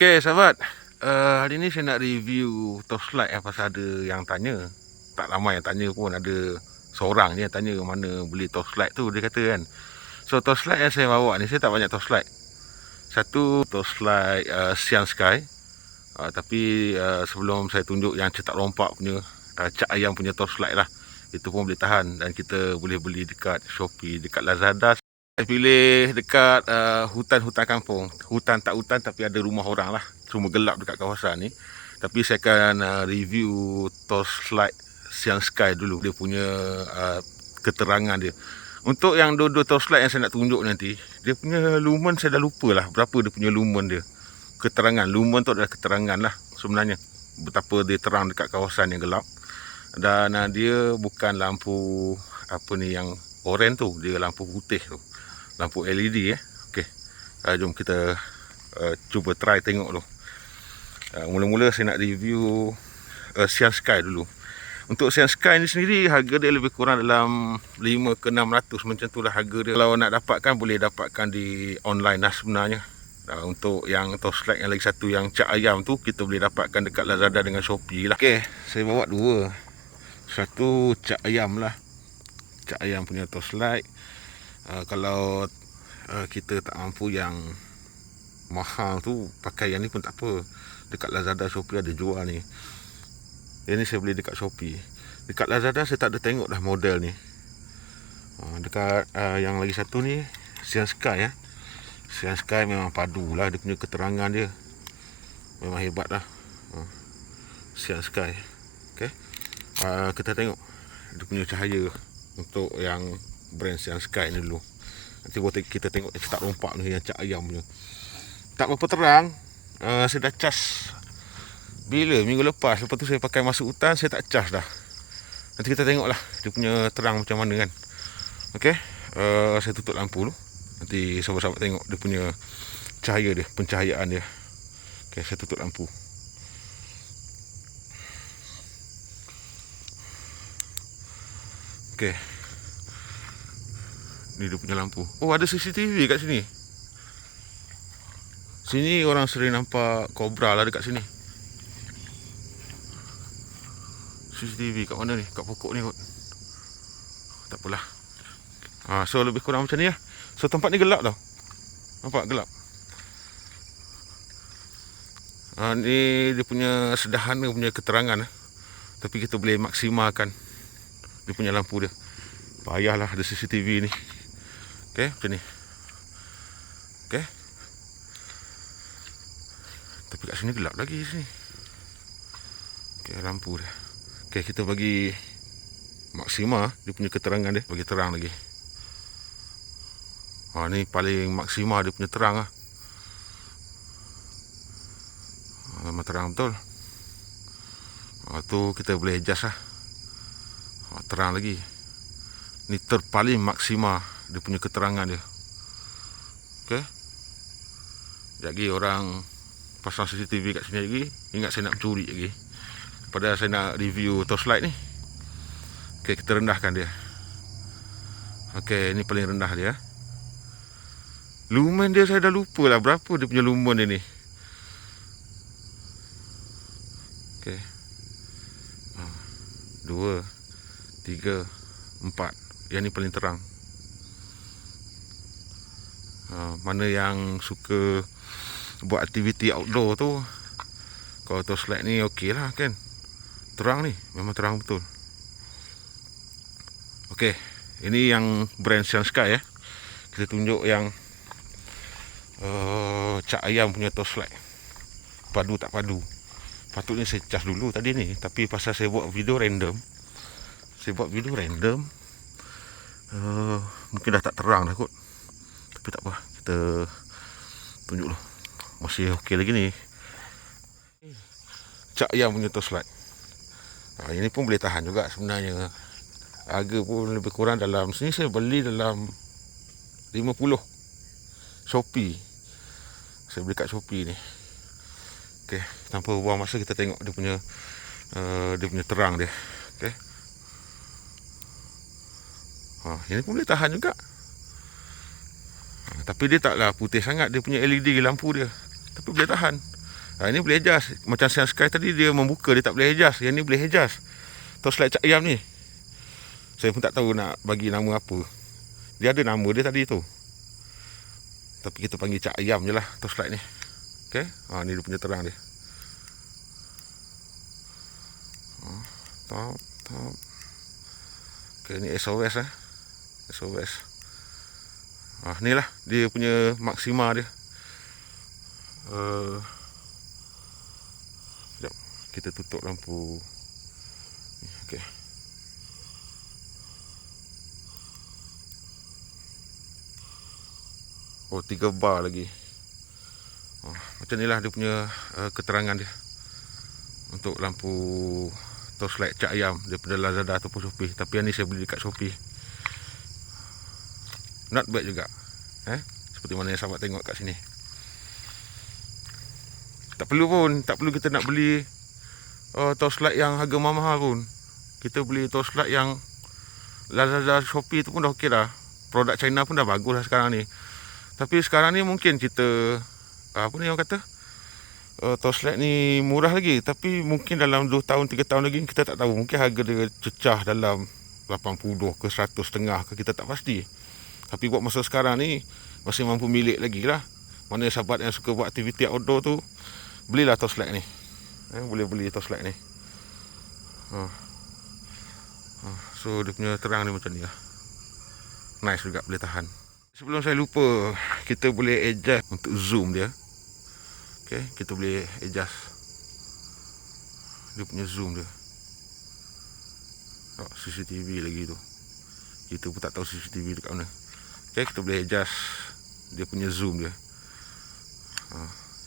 Okay, sahabat. Hari ni saya nak review torchlight pasal ada yang tanya. Tak ramai yang tanya pun, ada seorang je yang tanya mana beli torchlight tu, dia kata kan. So, torchlight yang saya bawa ni, saya tak banyak torchlight. Satu, torchlight Sian Sky. Tapi sebelum saya tunjuk yang cetak rompak punya, Cak Ayam punya torchlight lah. Itu pun boleh tahan dan kita boleh beli dekat Shopee, dekat Lazada. Saya pilih dekat hutan-hutan kampung. Hutan tak hutan tapi ada rumah orang lah. Cuma gelap dekat kawasan ni. Tapi saya akan review torchlight Sian Sky dulu. Dia punya keterangan dia. Untuk yang dua-dua torchlight yang saya nak tunjuk nanti, dia punya lumen saya dah lupa lah berapa dia punya lumen dia. Keterangan, lumen tu adalah keterangan lah sebenarnya. Betapa dia terang dekat kawasan yang gelap. Dan dia bukan lampu apa ni yang oren tu, dia lampu putih tu. Lampu LED Okey. Jom kita cuba try tengok dulu. Mula-mula saya nak review Sian Sky dulu. Untuk Sian Sky ni sendiri harga dia lebih kurang dalam 5 ke 600 macam tu lah harga dia. Kalau nak dapatkan boleh dapatkan di online lah sebenarnya. Untuk yang torchlight yang lagi satu yang Cak Ayam tu kita boleh dapatkan dekat Lazada dengan Shopee lah. Okey, saya bawa dua. Satu Cak Ayam lah. Cak Ayam punya torchlight. Kalau kita tak mampu yang mahal tu, pakai yang ni pun tak apa. Dekat Lazada, Shopee ada jual ni. Yang ni saya beli dekat Shopee. Dekat Lazada saya tak ada tengok dah model ni. Dekat yang lagi satu ni Sian Sky ya. Sian Sky memang padu lah, dia punya keterangan dia memang hebat lah. Sian Sky. Okay. Kita tengok dia punya cahaya untuk yang brand Sian Sky ni dulu. Nanti kita tengok cetak rompak ni yang Cak Ayam punya. Tak berapa terang. Saya dah cas bila minggu lepas tu saya pakai masuk hutan, saya tak cas dah. Nanti kita tengoklah dia punya terang macam mana kan. Okey, saya tutup lampu dulu. Nanti sahabat-sahabat tengok dia punya cahaya dia, pencahayaan dia. Okey, saya tutup lampu. Okey, ni dia punya lampu. Oh, ada CCTV kat sini. Sini orang sering nampak kobra lah dekat sini. CCTV kat mana ni? Kat pokok ni kot. Tak apalah. So lebih kurang macam ni lah. So tempat ni gelap tau. Nampak gelap. Ni dia punya sederhana punya keterangan. Tapi kita boleh maksimalkan dia punya lampu dia. Payahlah ada CCTV ni. Okay, macam ni. Okay. Tapi kat sini gelap lagi sini. Okay, lampu dia. Okay, kita bagi maksimal dia punya keterangan dia. Bagi terang lagi. Ni paling maksimal dia punya terang lah. Memang terang betul. Tu kita boleh adjust lah. Terang lagi. Ni terpaling maksimal dia punya keterangan dia. Okay. Lagi orang pasang CCTV kat sini lagi. Ingat saya nak mencuri lagi. Padahal saya nak review torchlight ni. Okay, kita rendahkan dia. Okay, ni paling rendah dia. Lumen dia saya dah lupa lah berapa dia punya lumen dia ni. Okay. 2, 3, 4. Yang ni paling terang. Mana yang suka buat aktiviti outdoor tu, kalau torchlight ni okey lah kan. Terang ni, memang terang betul. Okey, ini yang brand Sian Sky ya. Kita tunjuk yang Cak Ayam punya torchlight. Padu tak padu. Patutnya saya cas dulu tadi ni, tapi pasal saya buat video random. Mungkin dah tak terang dah kot. Tapi tak apa, kita tunjuk dulu. Masih okey lagi ni. Cak Ayam punya torchlight. Ini pun boleh tahan juga sebenarnya. Harga pun lebih kurang dalam sini saya beli dalam 50. Shopee. Saya beli kat Shopee ni. Okey, tanpa buang masa kita tengok dia punya terang dia. Okey. Ini pun boleh tahan juga. Tapi dia taklah putih sangat dia punya LED lampu dia. Tapi boleh tahan. Ini boleh adjust. Macam Sian Sky tadi dia membuka, dia tak boleh adjust. Yang ni boleh adjust. Torchlight Cak Ayam ni. Saya pun tak tahu nak bagi nama apa. Dia ada nama dia tadi tu. Tapi kita panggil Cak Ayam je lah torchlight ni. Okay. Ni dia punya terang dia. Top. Okay, ni SOS SOS. Ni lah dia punya maksima dia. Sekejap, kita tutup lampu. Okay. Oh, 3 bar lagi. Macam ni lah dia punya keterangan dia untuk lampu torchlight Cak Ayam daripada Lazada ataupun Shopee. Tapi yang ni saya beli dekat Shopee. Not bad juga. Seperti mana yang sahabat tengok kat sini. Tak perlu kita nak beli torchlight yang harga mahal pun. Kita beli torchlight yang Lazada, Shopee tu pun dah okey dah. Produk China pun dah bagus lah sekarang ni. Tapi sekarang ni mungkin kita apa ni orang kata, torchlight ni murah lagi. Tapi mungkin dalam 2 tahun 3 tahun lagi kita tak tahu. Mungkin harga dia cecah dalam 80 ke 100 setengah ke, kita tak pasti. Tapi buat masa sekarang ni masih mampu milik lagi lah. Mana sahabat yang suka buat aktiviti outdoor tu, belilah torchlight ni. Boleh beli torchlight ni. So dia punya terang ni macam ni lah. Nice juga, boleh tahan. Sebelum saya lupa, kita boleh adjust untuk zoom dia. Okay, kita boleh adjust dia punya zoom dia. CCTV lagi tu. Kita pun tak tahu CCTV dekat mana. Okay, kita boleh adjust dia punya zoom dia.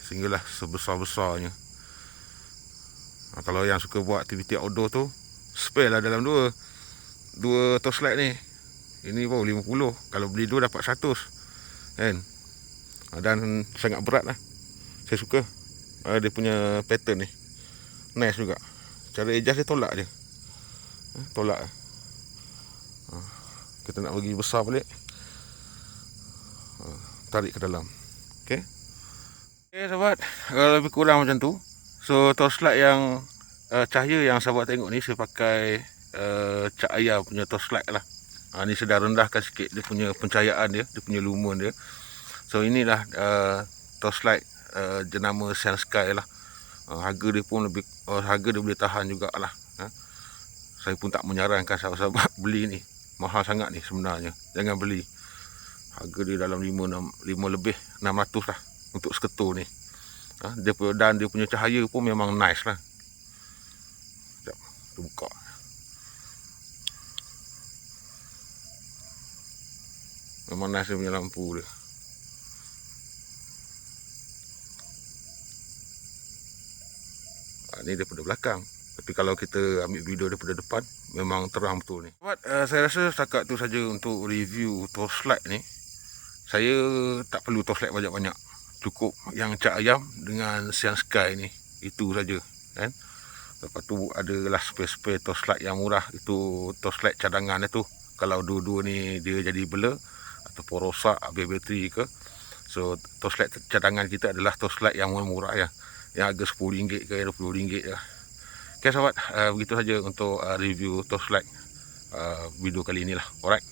Sehinggalah sebesar-besarnya. Kalau yang suka buat aktiviti outdoor tu, spare lah dalam dua torchlight ni. Ini baru 50. Kalau beli 2 dapat 100 kan. Dan sangat berat lah. Saya suka dia punya pattern ni. Nice juga. Cara adjust dia tolak je. Tolak. Kita nak bagi besar balik, tarik ke dalam. Okay, sahabat, lebih kurang macam tu. So torchlight yang cahaya yang sahabat tengok ni, saya pakai Cak Ayam punya torchlight lah. Ni sedar rendahkan sikit dia punya pencahayaan dia punya lumen dia. So inilah torchlight jenama Sian Sky lah. Harga dia pun lebih, harga dia boleh tahan jugalah. Saya pun tak menyarankan sahabat-sahabat beli ni. Mahal sangat ni sebenarnya. Jangan beli. Harga dia dalam 5 lebih 600 lah untuk seketul ni. Dan dia punya cahaya pun memang nice lah. Sekejap, kita buka. Memang nice dia punya lampu dia. Ni daripada belakang. Tapi kalau kita ambil video daripada depan, memang terang betul ni. Saya rasa setakat tu saja untuk review torchlight ni. Saya tak perlu torchlight banyak-banyak. Cukup yang Cak Ayam dengan Sian Sky ni. Itu saja kan. Lepas tu adalah spare torchlight yang murah. Itu torchlight cadangan dia tu. Kalau dua-dua ni dia jadi bela ataupun rosak habis bateri ke. So torchlight cadangan kita adalah torchlight yang murah ya. Yang harga RM10 ke RM20 je. Okay sahabat, begitu saja untuk review torchlight video kali inilah. Alright.